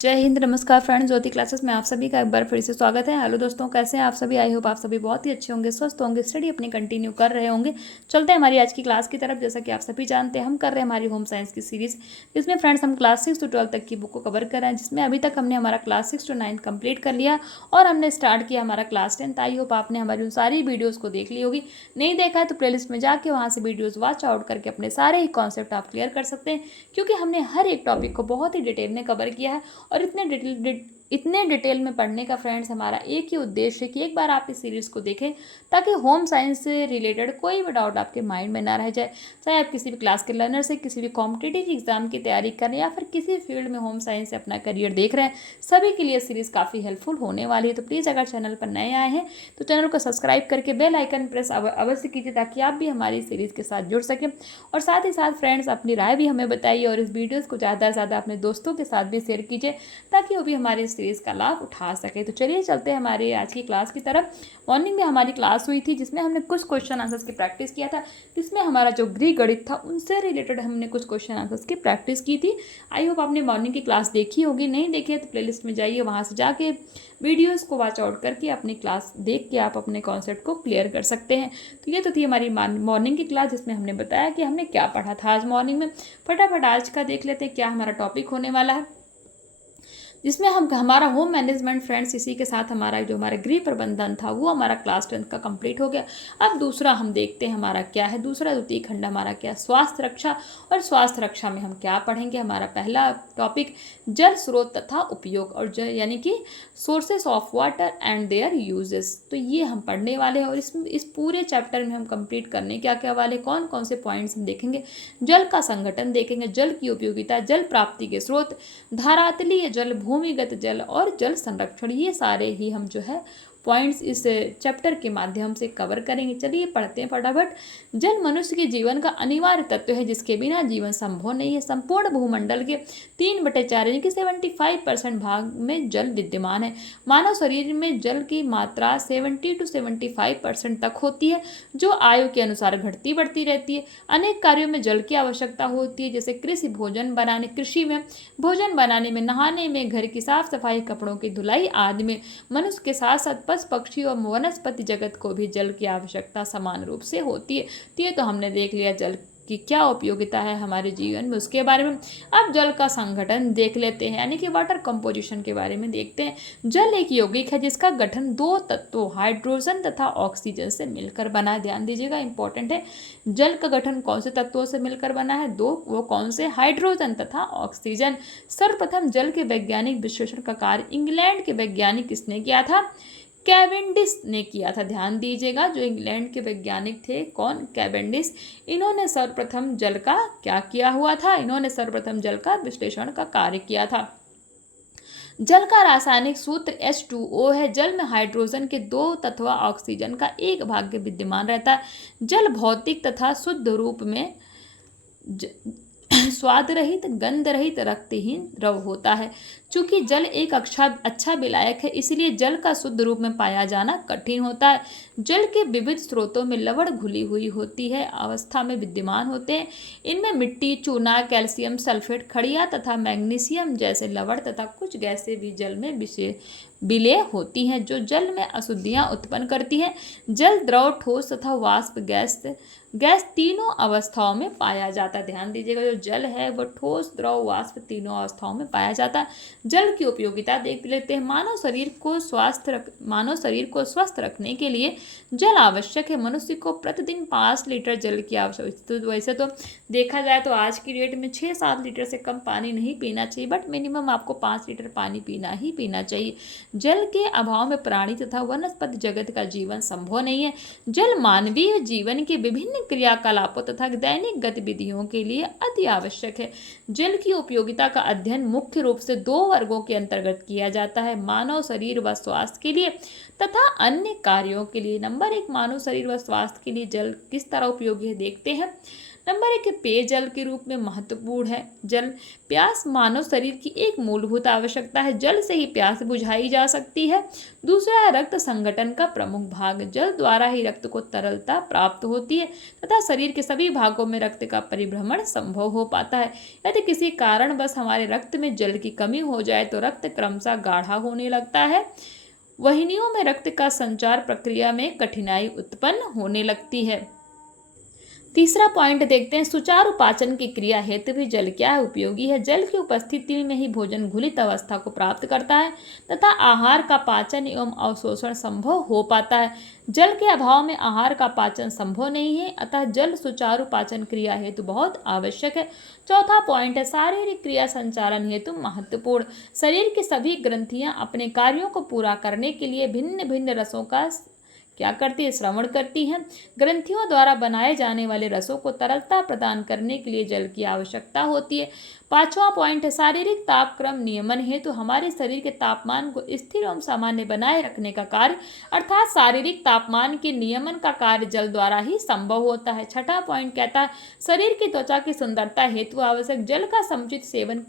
जय हिंद, नमस्कार फ्रेंड्स। ज्योति क्लासेस में आप सभी का एक बार फिर से स्वागत है। हेलो दोस्तों, कैसे हैं आप सभी? आई होप आप सभी बहुत ही अच्छे होंगे, स्वस्थ होंगे, स्टडी अपनी कंटिन्यू कर रहे होंगे। चलते हैं हमारी आज की क्लास की तरफ। जैसा कि आप सभी जानते हैं, हम कर रहे हैं हमारी होम साइंस की सीरीज, जिसमें फ्रेंड्स हम क्लास 6 to 12 तक की बुक को कवर कर रहे हैं, जिसमें अभी तक हमने हमारा क्लास 6 to 9 कंप्लीट कर लिया और हमने स्टार्ट किया हमारा क्लास 10। आई होप आपने हमारी उन सारी वीडियोज़ को देख ली होगी। नहीं देखा है तो प्लेलिस्ट में जाके वहाँ से वीडियोज़ वॉच आउट करके अपने सारे ही कॉन्सेप्ट आप क्लियर कर सकते हैं, क्योंकि हमने हर एक टॉपिक को बहुत ही डिटेल में कवर किया है। और इतने डिटेल में पढ़ने का फ्रेंड्स हमारा एक ही उद्देश्य है कि एक बार आप इस सीरीज़ को देखें, ताकि होम साइंस से रिलेटेड कोई भी डाउट आपके माइंड में ना रह जाए। चाहे आप किसी भी क्लास के लर्नर से, किसी भी कॉम्पिटिटिव एग्जाम की तैयारी कर रहे हैं, या फिर किसी फील्ड में होम साइंस से अपना करियर देख रहे हैं, सभी के लिए सीरीज़ काफ़ी हेल्पफुल होने वाली है। तो प्लीज़ अगर चैनल पर नए आए हैं तो चैनल को सब्सक्राइब करके बेल आइकन प्रेस अवश्य कीजिए, ताकि आप भी हमारी सीरीज़ के साथ जुड़ सकें। और साथ ही साथ फ्रेंड्स अपनी राय भी हमें बताइए, और इस वीडियोज़ को ज़्यादा से ज़्यादा अपने दोस्तों के साथ भी शेयर कीजिए, ताकि वो भी हमारी सीरीज़ का लाभ उठा सके। तो चलिए चलते हैं हमारे आज की क्लास की तरफ। मॉर्निंग में हमारी क्लास हुई थी, जिसमें हमने कुछ क्वेश्चन आंसर्स की प्रैक्टिस किया था, जिसमें हमारा जो गृह गणित था उनसे रिलेटेड हमने कुछ क्वेश्चन आंसर्स की प्रैक्टिस की थी। आई होप आपने मॉर्निंग की क्लास देखी होगी। नहीं देखी है तो प्लेलिस्ट में जाइए, वहाँ से जाके वीडियोस को वॉच आउट करके अपनी क्लास देख के आप अपने कॉन्सेप्ट को क्लियर कर सकते हैं। तो ये तो थी हमारी मॉर्निंग की क्लास, जिसमें हमने बताया कि हमने क्या पढ़ा था आज मॉर्निंग में। फटाफट आज का देख लेते हैं क्या हमारा टॉपिक होने वाला है, जिसमें हम हमारा होम मैनेजमेंट फ्रेंड्स, इसी के साथ हमारा जो हमारा गृह प्रबंधन था वो हमारा क्लास 10 का कंप्लीट हो गया। अब दूसरा हम देखते हैं हमारा क्या है, दूसरा द्वितीय खंड हमारा क्या, स्वास्थ्य रक्षा। और स्वास्थ्य रक्षा में हम क्या पढ़ेंगे? हमारा पहला टॉपिक जल स्रोत तथा उपयोग, और यानी कि sources of water and there uses. तो ये हम पढ़ने वाले हैं, और इस पूरे चैप्टर में हम कंप्लीट करने क्या क्या वाले, कौन कौन से पॉइंट्स हम देखेंगे। जल का संगठन देखेंगे, जल की उपयोगिता, जल प्राप्ति के स्रोत, धारातलीय जल, भूमिगत जल और जल संरक्षण, ये सारे ही हम जो है पॉइंट्स इस चैप्टर के माध्यम से कवर करेंगे। चलिए पढ़ते हैं फटाफट। जल मनुष्य के जीवन का अनिवार्य तत्व है, जिसके बिना जीवन संभव नहीं है। संपूर्ण भूमंडल के 3/4 यानी कि 75% भाग में जल विद्यमान है। मानव शरीर में जल की मात्रा 70 to 75% तक होती है, जो आयु के अनुसार घटती बढ़ती रहती है। अनेक कार्यों में जल की आवश्यकता होती है, जैसे कृषि में भोजन बनाने में, नहाने में, घर की साफ सफाई, कपड़ों की धुलाई आदि में। मनुष्य के साथ साथ पशु पक्षी और वनस्पति जगत को भी जल की आवश्यकता समान रूप से होती है। तो ये तो हमने देख लिया जल की क्या उपयोगिता है हमारे जीवन में, उसके बारे में। अब जल का संगठन देख लेते हैं, यानी कि वाटर कंपोजिशन के बारे में देखते हैं। जल एक यौगिक है, जिसका गठन दो तत्वों हाइड्रोजन तथा ऑक्सीजन से मिलकर बना है। ध्यान दीजिएगा, इंपॉर्टेंट है। जल का गठन कौन से तत्वों से मिलकर बना है? दो। वो कौन से? हाइड्रोजन तथा ऑक्सीजन। सर्वप्रथम जल के वैज्ञानिक विश्लेषण का कार्य इंग्लैंड के वैज्ञानिक किसने किया था? कैवेंडिश ने किया था। ध्यान दीजिएगा, जो इंग्लैंड के वैज्ञानिक थे, कौन? कैवेंडिश। इन्होंने सर्वप्रथम जल का क्या किया हुआ था? इन्होंने सर्वप्रथम जल का विश्लेषण का कार्य किया था। जल का रासायनिक सूत्र H2O है। जल में हाइड्रोजन के 2 तत्व ऑक्सीजन का 1 भाग विद्यमान रहता है। जल भौतिक तथा शुद्ध रूप में स्वाद रहित, गंध रहित, रक्तहीन द्रव होता है। चूंकि जल एक अच्छा विलायक है, इसलिए जल का शुद्ध रूप में पाया जाना कठिन होता है। जल के विविध स्रोतों में लवण घुली हुई होती है अवस्था में विद्यमान होते हैं। इनमें मिट्टी, चूना, कैल्शियम सल्फेट, खड़िया तथा मैग्नीशियम जैसे लवण तथा कुछ गैसें भी जल में विलय होती हैं, जो जल में अशुद्धियां उत्पन्न करती हैं। जल द्रव, ठोस तथा वाष्प गैस तीनों अवस्थाओं में पाया जाता है। ध्यान दीजिएगा, जो जल है वो ठोस, द्रव, वाष्प तीनों अवस्थाओं में पाया जाता है। जल की उपयोगिता देख लेते हैं। मानव शरीर को स्वस्थ रखने के लिए जल आवश्यक है। मनुष्य को प्रतिदिन 5 लीटर जल की आवश्यकता। तो वैसे तो देखा जाए तो आज की डेट में 6-7 लीटर से कम पानी नहीं पीना चाहिए, बट मिनिमम आपको 5 लीटर पानी पीना ही पीना चाहिए। जल के अभाव में प्राणी तथा वनस्पति जगत का जीवन संभव नहीं है। जल मानवीय जीवन के विभिन्न क्रियाकलापों तथा दैनिक गतिविधियों के लिए अति आवश्यक है। जल की उपयोगिता का अध्ययन मुख्य रूप से 2 वर्गों के अंतर्गत किया जाता है, मानव शरीर व स्वास्थ्य के लिए तथा अन्य कार्यों के लिए। नंबर 1, मानव शरीर व स्वास्थ्य के लिए जल किस तरह उपयोगी है देखते हैं। नंबर 1 पेयजल के रूप में महत्वपूर्ण है। जल प्यास मानव शरीर की एक मूलभूत आवश्यकता है। जल से ही प्यास बुझाई जा सकती है। दूसरा है रक्त संगठन का प्रमुख भाग। जल द्वारा ही रक्त को तरलता प्राप्त होती है तथा शरीर के सभी भागों में रक्त का परिभ्रमण संभव हो पाता है। यदि किसी कारणवश हमारे रक्त में जल की कमी हो जाए तो रक्त क्रमशः गाढ़ा होने लगता है। वाहिनियों में रक्त का संचार प्रक्रिया में कठिनाई उत्पन्न होने लगती है। तीसरा पॉइंट देखते हैं, सुचारू पाचन की क्रिया हेतु भी जल क्या है उपयोगी है। जल की उपस्थिति में ही भोजन घुलित अवस्था को प्राप्त करता है तथा आहार का पाचन एवं अवशोषण संभव हो पाता है। जल के अभाव में आहार का पाचन संभव नहीं है, अतः जल सुचारू पाचन क्रिया हेतु बहुत आवश्यक है। चौथा पॉइंट है, शारीरिक क्रिया संचालन हेतु महत्वपूर्ण। शरीर की सभी ग्रंथियां अपने कार्यों को पूरा करने के लिए भिन्न भिन्न रसों का क्या करती है, श्रवण करती हैं। ग्रंथियों द्वारा बनाए जाने वाले रसों को तरलता प्रदान करने के लिए जल की आवश्यकता होती है। पांचवा पॉइंट है, शारीरिक तापक्रम नियमन हेतु हमारे शरीर के तापमान को स्थिर एवं सामान्य बनाए रखने का कार्य अर्थात शारीरिक तापमान के नियमन का कार्य जल द्वारा ही संभव होता है। छठा पॉइंट कहता है, शरीर की त्वचा की सुंदरता हेतु आवश्यक जल का समुचित सेवन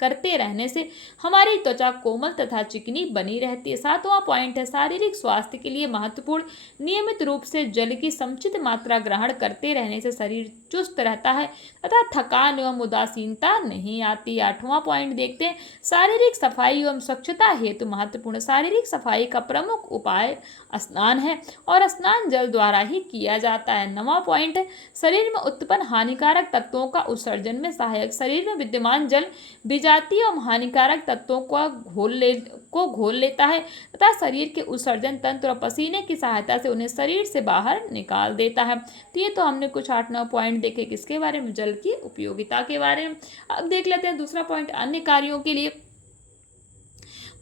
करते रहने से हमारी त्वचा कोमल तथा चिकनी बनी रहती है। सातवां पॉइंट है, शारीरिक स्वास्थ्य के लिए महत्वपूर्ण नियमित रूप से जल की समुचित मात्रा ग्रहण करते रहने से शरीर चुस्त रहता है तथा थकान एवं उदासीनता नहीं आती। आठवां पॉइंट देखते हैं, शारीरिक सफाई एवं स्वच्छता हेतु महत्वपूर्ण। शारीरिक सफाई का प्रमुख उपाय स्नान है और स्नान जल द्वारा ही किया जाता है। नवां पॉइंट है, शरीर में उत्पन्न हानिकारक तत्वों का उत्सर्जन में सहायक। शरीर में विद्यमान जल विजातीय एवं हानिकारक तत्वों को घोल लेता है तथा शरीर के उत्सर्जन तंत्र और पसीने की सहायता से उन्हें शरीर से बाहर निकाल देता है। तो ये तो हमने कुछ 8-9 पॉइंट देखे किसके बारे में, जल की उपयोगिता के बारे में। अब देख लेते हैं दूसरा पॉइंट, अन्य कार्यों के लिए।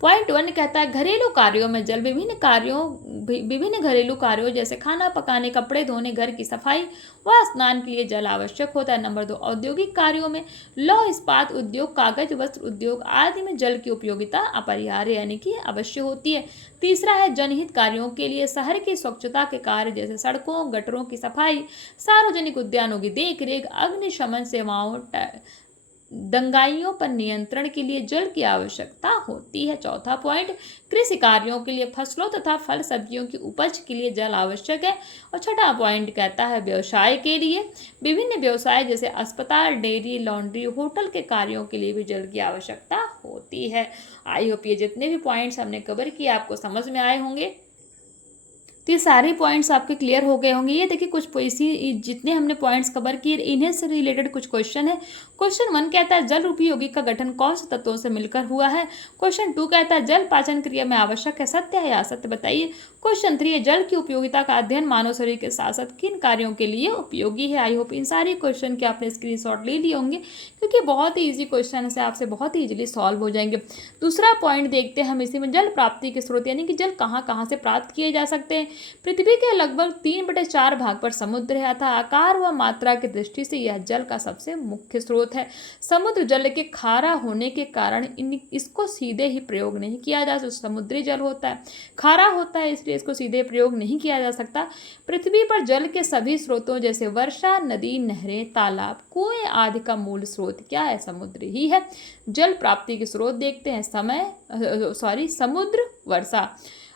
पॉइंट 1 कहता है, घरेलू कार्यों में जल विभिन्न घरेलू कार्यों जैसे खाना पकाने, कपड़े धोने, घर की सफाई व स्नान के लिए जल आवश्यक होता है। नंबर 2, औद्योगिक कार्यों में लौह इस्पात उद्योग, कागज वस्त्र उद्योग आदि में जल की उपयोगिता अपरिहार्य यानी कि अवश्य होती है। तीसरा है, जनहित कार्यों के लिए शहर की स्वच्छता के कार्य जैसे सड़कों गटरों की सफाई, सार्वजनिक उद्यानों की देखरेख, अग्निशमन सेवाओं, दंगाइयों पर नियंत्रण के लिए जल की आवश्यकता होती है। चौथा पॉइंट, कृषि कार्यों के लिए फसलों तथा फल सब्जियों की उपज के लिए जल आवश्यक है। और छठा पॉइंट कहता है, व्यवसाय के लिए विभिन्न व्यवसाय जैसे अस्पताल, डेयरी, लॉन्ड्री, होटल के कार्यों के लिए भी जल की आवश्यकता होती है। आई होप ये जितने भी पॉइंट्स हमने कवर किए आपको समझ में आए होंगे। तो ये सारे पॉइंट्स आपके क्लियर हो गए होंगे। ये देखिए कुछ इसी जितने हमने पॉइंट्स कवर किए इन्हें से रिलेटेड कुछ क्वेश्चन है। क्वेश्चन 1 कहता है, जल रूपी यौगिक का गठन कौन से तत्वों से मिलकर हुआ है। क्वेश्चन 2 कहता है, जल पाचन क्रिया में आवश्यक है, सत्य है या असत्य बताइए। क्वेश्चन 3 है, जल की उपयोगिता का अध्ययन मानव शरीर के साथ साथ किन कार्यों के लिए उपयोगी है। आई होप इन सारे क्वेश्चन के आपने स्क्रीनशॉट ले लिए होंगे क्योंकि बहुत ही ईजी क्वेश्चन से आपसे बहुत ही ईजिली सॉल्व हो जाएंगे। दूसरा पॉइंट देखते हैं हम इसी में, जल प्राप्ति के स्रोत यानी कि जल कहाँ कहाँ से प्राप्त किए जा सकते हैं। पृथ्वी के लगभग 3/4 भाग पर समुद्र है अतः आकार व मात्रा की दृष्टि से यह जल का सबसे मुख्य स्रोत है। समुद्र जल के खारा होने के कारण इसको सीधे ही प्रयोग नहीं किया जा सकता। समुद्री जल होता है खारा होता है इसलिए इसको सीधे प्रयोग नहीं किया जा सकता। पृथ्वी पर जल के सभी स्रोतों जैसे वर्षा, नदी, नहरें, तालाब, कुएं आदि का मूल स्रोत क्या है, समुद्र ही है। जल प्राप्ति के स्रोत देखते हैं, समुद्र, वर्षा।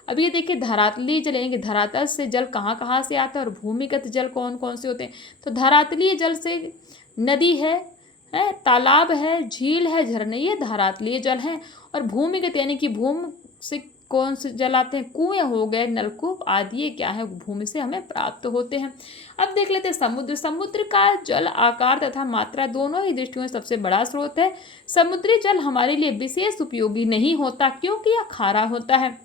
अब ये देखिए धरातलीय जल यानी कि धरातल से जल कहाँ कहाँ से आता है और भूमिगत जल कौन कौन से होते हैं। तो धरातलीय जल से नदी है, तालाब है, झील है, झरने, ये धरातलीय जल हैं। और भूमिगत यानी कि भूमि से कौन से जल आते हैं, कुएं हो गए, नलकूप आदि, ये क्या है, भूमि से हमें प्राप्त होते हैं। अब देख लेते हैं समुद्र। समुद्र का जल आकार तथा मात्रा दोनों ही दृष्टियों से सबसे बड़ा स्रोत है। समुद्री जल हमारे लिए विशेष उपयोगी नहीं होता क्योंकि यह खारा होता है।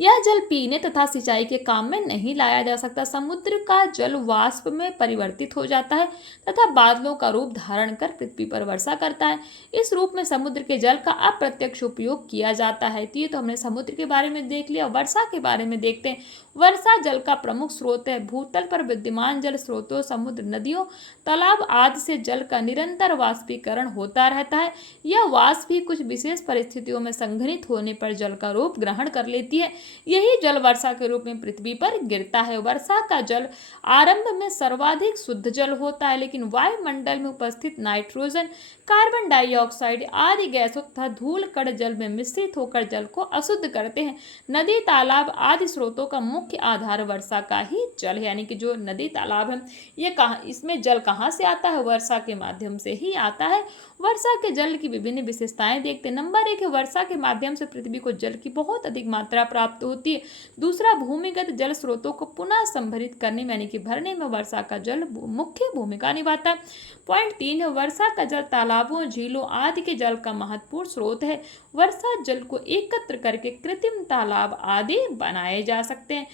यह जल पीने तथा सिंचाई के काम में नहीं लाया जा सकता। समुद्र का जल वाष्प में परिवर्तित हो जाता है तथा बादलों का रूप धारण कर पृथ्वी पर वर्षा करता है। इस रूप में समुद्र के जल का अप्रत्यक्ष उपयोग किया जाता है। तो ये तो हमने समुद्र के बारे में देख लिया। वर्षा के बारे में देखते हैं। वर्षा जल का प्रमुख स्रोत है। भूतल पर विद्यमान जल स्रोतों, समुद्र, नदियों, तालाब आदि से जल का निरंतर वाष्पीकरण होता रहता है। यह वाष्प भी कुछ विशेष परिस्थितियों में संघनित होने पर जल का रूप ग्रहण कर लेती है। यही जल वर्षा के रूप में पृथ्वी पर गिरता है। वर्षा का जल आरंभ में सर्वाधिक शुद्ध जल होता है, लेकिन वायुमंडल में उपस्थित नाइट्रोजन, कार्बन डाइऑक्साइड आदि गैसों तथा धूल कण जल में मिश्रित होकर जल को अशुद्ध करते हैं। नदी, तालाब आदि स्रोतों का मुख्य आधार वर्षा का ही जल है, यानी कि जो नदी तालाब है ये कहाँ, इसमें जल कहाँ से आता है? वर्षा के माध्यम से ही आता है। वर्षा के जल की विभिन्न विशेषताएं देखते हैं। नंबर 1 है, वर्षा के माध्यम से पृथ्वी को जल की बहुत अधिक मात्रा प्राप्त होती है। दूसरा, भूमिगत जल स्रोतों को पुनः संभरित करने में यानी कि भरने में वर्षा का जल मुख्य भूमिका निभाता है। पॉइंट 3 है, वर्षा का जल तालाबों, झीलों आदि के जल का महत्वपूर्ण स्रोत है। वर्षा जल को एकत्र करके कृत्रिम तालाब आदि बनाए जा सकते हैं।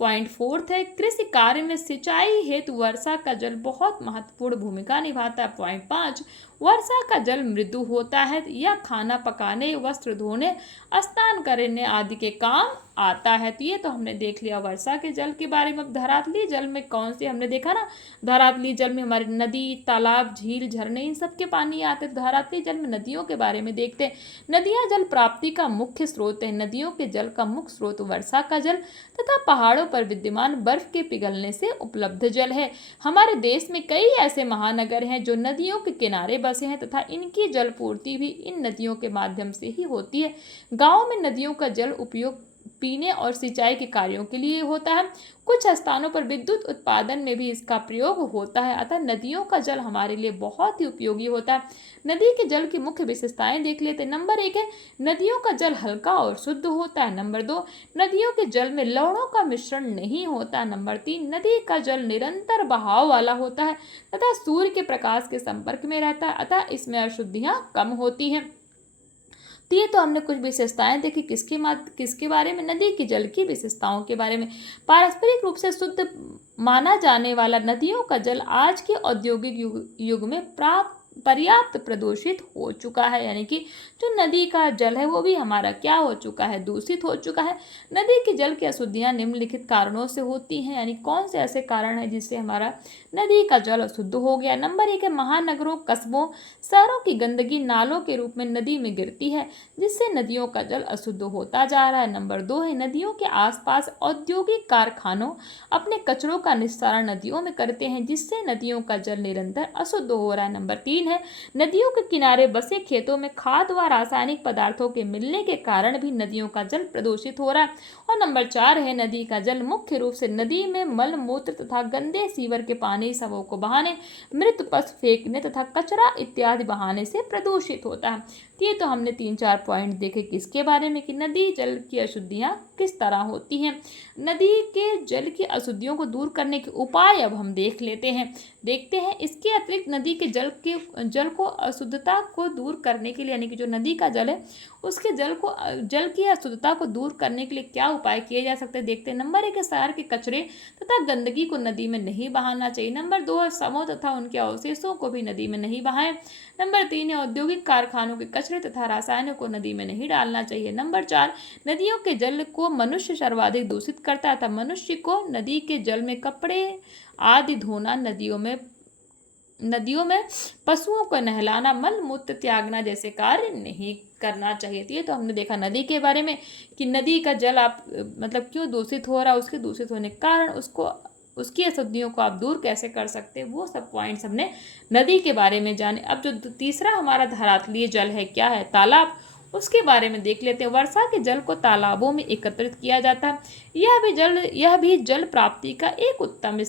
पॉइंट 4 है, कृषि कार्य में सिंचाई हेतु वर्षा का जल बहुत महत्वपूर्ण भूमिका निभाता है। पॉइंट 5, वर्षा का जल मृदु होता है, यह खाना पकाने, वस्त्र धोने, स्नान करने आदि के काम आता है। तो ये तो हमने देख लिया वर्षा के जल के बारे में। अब धरातलीय जल में कौन से हमने देखा ना, धरातलीय जल में हमारे नदी, तालाब, झील, झरने इन सब के पानी आते हैं। धरातलीय जल में नदियों के बारे में देखते हैं। नदियां जल प्राप्ति का मुख्य स्रोत है। नदियों के जल का मुख्य स्रोत वर्षा का जल तथा पहाड़ों पर विद्यमान बर्फ के पिघलने से उपलब्ध जल है। हमारे देश में कई ऐसे महानगर हैं जो नदियों के किनारे बसे हैं तथा इनकी जलपूर्ति भी इन नदियों के माध्यम से ही होती है। गाँव में नदियों का जल उपयोग पीने और सिंचाई के कार्यों के लिए होता है। कुछ स्थानों पर विद्युत उत्पादन में भी इसका प्रयोग होता है। अतः नदियों का जल हमारे लिए बहुत ही उपयोगी होता है। नदी के जल की मुख्य विशेषताएं देख लेते हैं। नंबर 1 है, नदियों का जल हल्का और शुद्ध होता है। नंबर 2, नदियों के जल में लवणों का मिश्रण नहीं होता। नंबर 3, नदी का जल निरंतर बहाव वाला होता है तथा सूर्य के प्रकाश के संपर्क में रहता है, अतः इसमें अशुद्धियां कम होती हैं। तो ये तो हमने कुछ विशेषताएं देखी किसके बारे में? नदी के जल की विशेषताओं के बारे में। पारस्परिक रूप से शुद्ध माना जाने वाला नदियों का जल आज के औद्योगिक युग में पर्याप्त प्रदूषित हो चुका है, यानी कि जो नदी का जल है वो भी हमारा क्या हो चुका है? दूषित हो चुका है। नदी के जल की अशुद्धियां निम्नलिखित कारणों से होती हैं, यानी कौन से ऐसे कारण हैं जिससे हमारा नदी का जल अशुद्ध हो गया? नंबर 1 है, महानगरों, कस्बों, शहरों की गंदगी नालों के रूप में नदी में गिरती है, जिससे नदियों का जल अशुद्ध होता जा रहा है। नंबर 2 है, नदियों के आसपास औद्योगिक कारखानों अपने कचरों का निस्तारण नदियों में करते हैं, जिससे नदियों का जल निरंतर अशुद्ध हो रहा है। नंबर 3 है, नदियों के किनारे बसे खेतों में खाद व रासायनिक पदार्थों के मिलने के कारण भी नदियों का जल प्रदूषित हो रहा है। और नंबर 4 है, नदी का जल मुख्य रूप से नदी में मल मूत्र तथा गंदे सीवर के पानी शवों को बहाने, मृत पशु फेंकने तथा कचरा इत्यादि बहाने से प्रदूषित होता है। ये तो हमने 3-4 पॉइंट देखे किसके बारे में, कि नदी जल की अशुद्धियां किस तरह होती हैं। नदी के जल की अशुद्धियों को दूर करने के उपाय अब हम देखते हैं। इसके अतिरिक्त नदी के जल को अशुद्धता को दूर करने के लिए, यानी कि जो नदी का जल है उसके जल की अशुद्धता को दूर करने के लिए क्या उपाय किए जा सकते हैं, देखते हैं। नंबर 1 है, शहर के कचरे तथा गंदगी को नदी में नहीं बहाना चाहिए। नंबर 2 है, शवों तथा उनके अवशेषों को भी नदी में नहीं बहाएं। नंबर 3 है, औद्योगिक कारखानों के कचरे तथा रसायनों को नदी में नहीं डालना चाहिए। नंबर 4, नदियों के जल को मनुष्य सर्वाधिक दूषित करता है, तथा मनुष्य को नदी के जल में कपड़े आदि धोना, नदियों में पशुओं को नहलाना, मल मूत्र त्यागना जैसे कार्य नहीं करना चाहिए। तो ये तो हमने देखा नदी के बारे में कि नदी का जल मतलब क्यों दूषित हो रहा है, उसके दूषित होने के कारण उसकी अशुद्धियों को आप दूर कैसे कर सकते हैं, वो सब पॉइंट्स हमने नदी के बारे में जाने। अब जो तीसरा हमारा धरातलीय जल है, क्या है? तालाब। उसके बारे में देख लेते हैं। वर्षा के जल को तालाबों में एकत्रित किया जाता है। यह भी जल प्राप्ति का एक उत्तम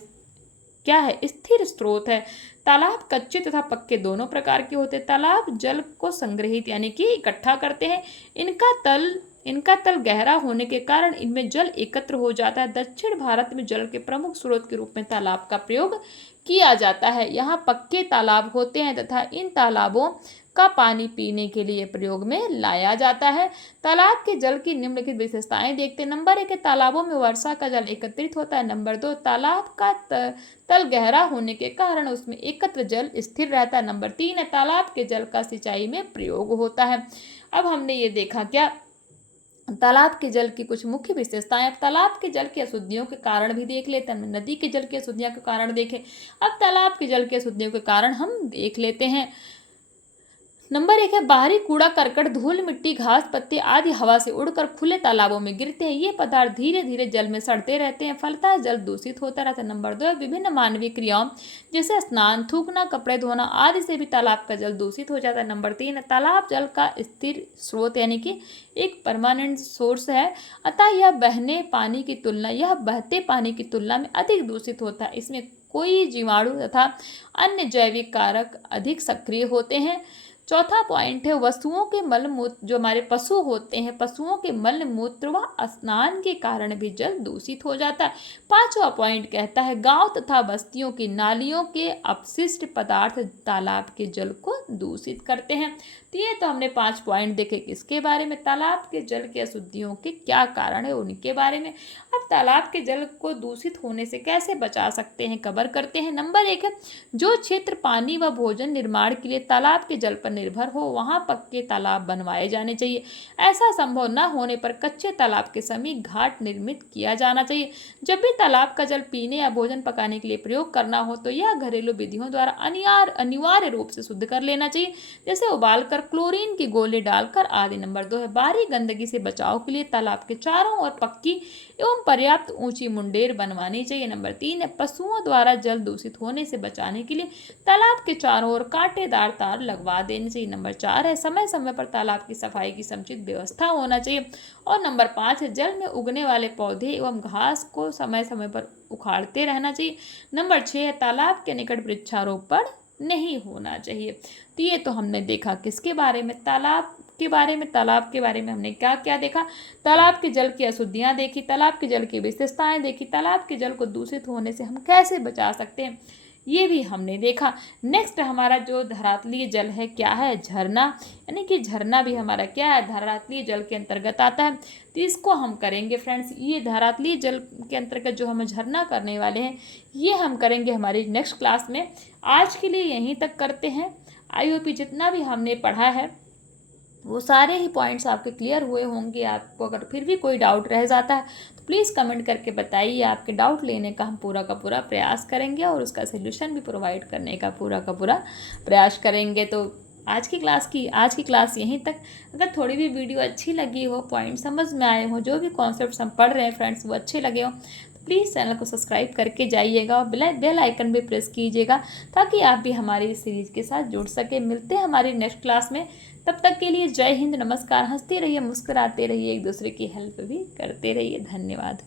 क्या है? स्थिर स्रोत है। तालाब कच्चे तथा पक्के दोनों प्रकार के होते हैं। तालाब जल को संग्रहित यानी कि इकट्ठा करते हैं। इनका तल गहरा होने के कारण इनमें जल एकत्र हो जाता है। दक्षिण भारत में जल के प्रमुख स्रोत के रूप में तालाब का प्रयोग किया जाता है। यहाँ पक्के तालाब होते हैं तथा इन तालाबों का पानी पीने के लिए प्रयोग में लाया जाता है। तालाब के जल की निम्नलिखित विशेषताएं देखते हैं। नंबर 1 है, तालाबों में वर्षा का जल एकत्रित होता है। नंबर 2, तालाब का तल गहरा होने के कारण उसमें एकत्र जल स्थिर रहता है। नंबर 3 है, तालाब के जल का सिंचाई में प्रयोग होता है। अब हमने ये देखा क्या, तालाब के जल की कुछ मुख्य विशेषताएं। अब तालाब के जल की अशुद्धियों के कारण भी देख लेते हैं। हमने नदी के जल की अशुद्धियों के कारण देखे, अब तालाब के जल की अशुद्धियों के कारण हम देख लेते हैं। नंबर 1 है बाहरी कूड़ा करकट, धूल मिट्टी घास पत्ते आदि हवा से उड़कर खुले तालाबों में गिरते हैं। ये पदार्थ धीरे धीरे जल में सड़ते रहते हैं, फलतः जल दूषित होता रहता है। नंबर 2 है विभिन्न मानवीय क्रियाओं जैसे स्नान, थूकना, कपड़े धोना आदि से भी तालाब का जल दूषित हो जाता है। नंबर 3 है तालाब जल का स्थिर स्रोत यानी कि एक परमानेंट सोर्स है, अतः यह बहते पानी की तुलना में अधिक दूषित होता है। इसमें कोई जीवाणु तथा अन्य जैविक कारक अधिक सक्रिय होते हैं। चौथा पॉइंट है वस्तुओं के मल मूत्र, जो हमारे पशु होते हैं, पशुओं के मल मूत्र व स्नान के कारण भी जल दूषित हो जाता है। पांचवा पॉइंट कहता है गांव तथा बस्तियों की नालियों के अपशिष्ट पदार्थ तालाब के जल को दूषित करते हैं। तो ये तो हमने 5 पॉइंट देखे किसके बारे में, तालाब के जल की अशुद्धियों के क्या कारण है उनके बारे में। अब तालाब के जल को दूषित होने से कैसे बचा सकते हैं कवर करते हैं। नंबर 1 है जो क्षेत्र पानी व भोजन निर्माण के लिए तालाब के जल पर निर्भर हो वहां पक्के तालाब बनवाए जाने चाहिए। ऐसा संभव न होने पर कच्चे तालाब के समीप घाट निर्मित किया जाना चाहिए। जब भी तालाब का जल पीने या भोजन पकाने के लिए प्रयोग करना हो तो यह घरेलू विधियों द्वारा अनिवार्य रूप से शुद्ध कर लेना चाहिए, जैसे उबालकर, क्लोरीन की गोली डालकर आदि। नंबर 2 है बाहरी गंदगी से बचाव के लिए तालाब के चारों ओर पक्की एवं पर्याप्त ऊंची मुंडेर बनवानी चाहिए। नंबर 3 है पशुओं द्वारा जल दूषित होने से बचाने के लिए तालाब के चारों ओर कांटेदार तार लगवा देनी चाहिए। नंबर 4 है समय समय पर तालाब की सफाई की समुचित व्यवस्था होना चाहिए। और नंबर 5 है जल में उगने वाले पौधे एवं घास को समय समय पर उखाड़ते रहना चाहिए। नंबर 6 है तालाब के निकट वृक्षारोपण नहीं होना चाहिए। तो ये तो हमने देखा किसके बारे में, तालाब के बारे में। तालाब के बारे में हमने क्या क्या देखा, तालाब के जल की अशुद्धियाँ देखी, तालाब के जल की विशेषताएं देखी, तालाब के जल को दूषित होने से हम कैसे बचा सकते हैं ये भी हमने देखा। नेक्स्ट हमारा जो धरातलीय जल है क्या है, झरना, यानी कि झरना भी हमारा क्या है, धरातलीय जल के अंतर्गत आता है। तो इसको हम करेंगे फ्रेंड्स, ये धरातलीय जल के अंतर्गत जो हम झरना करने वाले हैं ये हम करेंगे हमारी नेक्स्ट क्लास में। आज के लिए यहीं तक करते हैं। आई होप जितना भी हमने पढ़ा है वो सारे ही पॉइंट्स आपके क्लियर हुए होंगे। आपको अगर फिर भी कोई डाउट रह जाता है तो प्लीज़ कमेंट करके बताइए, आपके डाउट लेने का हम पूरा का पूरा प्रयास करेंगे और उसका सलूशन भी प्रोवाइड करने का पूरा प्रयास करेंगे। तो आज की क्लास यहीं तक। अगर थोड़ी भी वीडियो अच्छी लगी हो, पॉइंट समझ में आए हो, जो भी कॉन्सेप्ट्स हम पढ़ रहे हैं फ्रेंड्स वो अच्छे लगे हो तो प्लीज़ चैनल को सब्सक्राइब करके जाइएगा और बेल आइकन भी प्रेस कीजिएगा ताकि आप भी हमारी इस सीरीज़ के साथ जुड़ सके। मिलते हैं हमारी नेक्स्ट क्लास में, तब तक के लिए जय हिंद, नमस्कार। हंसते रहिए, मुस्कुराते रहिए, एक दूसरे की हेल्प भी करते रहिए। धन्यवाद।